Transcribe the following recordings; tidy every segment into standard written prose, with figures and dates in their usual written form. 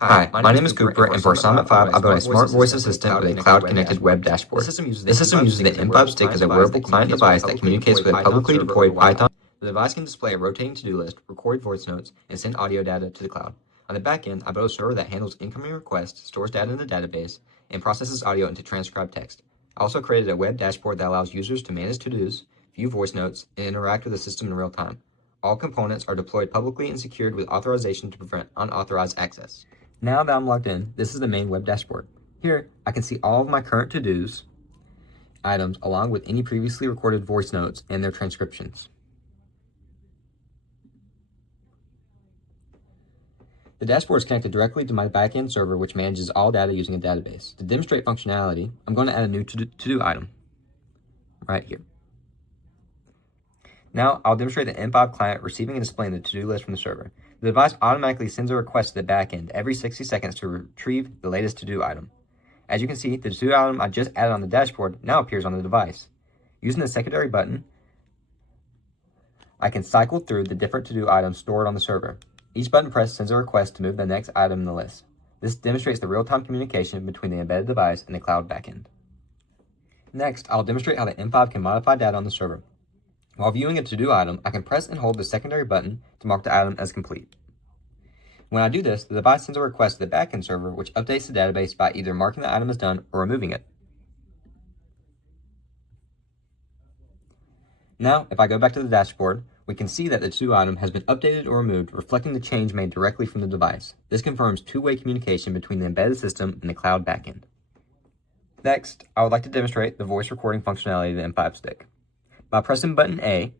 Hi, my name is Cooper, and for Assignment 5, I built a smart voice assistant with a cloud-connected web dashboard. This system uses the M5 Stick as a wearable client device that communicates with a publicly deployed Python. The device can display a rotating to-do list, record voice notes, and send audio data to the cloud. On the back end, I built a server that handles incoming requests, stores data in the database, and processes audio into transcribed text. I also created a web dashboard that allows users to manage to-dos, view voice notes, and interact with the system in real time. All components are deployed publicly and secured with authorization to prevent unauthorized access. Now that I'm logged in, this is the main web dashboard. Here, I can see all of my current to-dos items along with any previously recorded voice notes and their transcriptions. The dashboard is connected directly to my backend server, which manages all data using a database. To demonstrate functionality, I'm going to add a new to-do item right here. Now, I'll demonstrate the M5 client receiving and displaying the to-do list from the server. The device automatically sends a request to the backend every 60 seconds to retrieve the latest to-do item. As you can see, the to-do item I just added on the dashboard now appears on the device. Using the secondary button, I can cycle through the different to-do items stored on the server. Each button pressed sends a request to move the next item in the list. This demonstrates the real-time communication between the embedded device and the cloud backend. Next, I'll demonstrate how the M5 can modify data on the server. While viewing a to-do item, I can press and hold the secondary button to mark the item as complete. When I do this, the device sends a request to the backend server, which updates the database by either marking the item as done or removing it. Now, if I go back to the dashboard, we can see that the to-do item has been updated or removed, reflecting the change made directly from the device. This confirms two-way communication between the embedded system and the cloud backend. Next, I would like to demonstrate the voice recording functionality of the M5 Stick. By pressing button A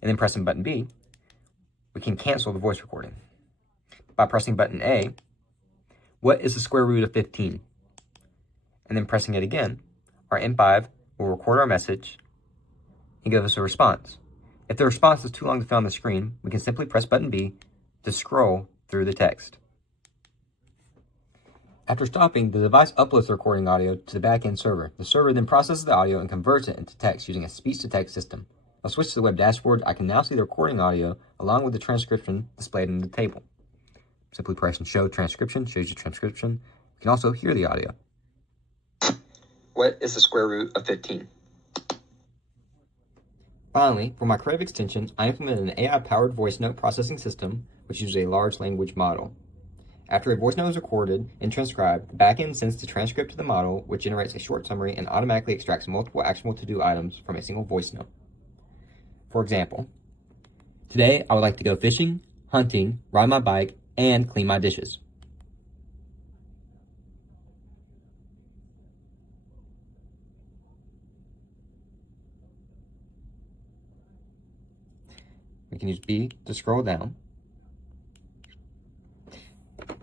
and then pressing button B, we can cancel the voice recording. By pressing button A, what is the square root of 15? And then pressing it again, our M5 will record our message and give us a response. If the response is too long to fit on the screen, we can simply press button B to scroll through the text. After stopping, the device uploads the recording audio to the backend server. The server then processes the audio and converts it into text using a speech-to-text system. I'll switch to the web dashboard. I can now see the recording audio along with the transcription displayed in the table. Simply pressing show transcription shows you transcription. You can also hear the audio. What is the square root of 15? Finally, for my creative extension, I implemented an AI-powered voice note processing system, which uses a large language model. After a voice note is recorded and transcribed, the backend sends the transcript to the model, which generates a short summary and automatically extracts multiple actionable to-do items from a single voice note. For example, today I would like to go fishing, hunting, ride my bike, and clean my dishes. We can use B to scroll down.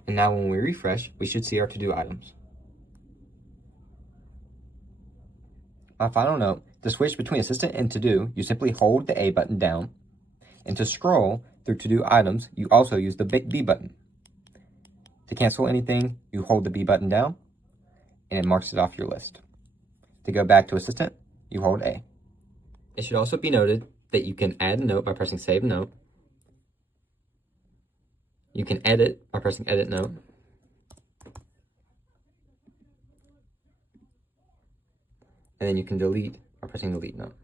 And now when we refresh, we should see our to-do items. My final note, to switch between Assistant and To-Do, you simply hold the A button down. And to scroll through to-do items, you also use the B button. To cancel anything, you hold the B button down, and it marks it off your list. To go back to Assistant, you hold A. It should also be noted that you can add a note by pressing Save Note. You can edit by pressing Edit Note. And then you can delete by pressing Delete Note.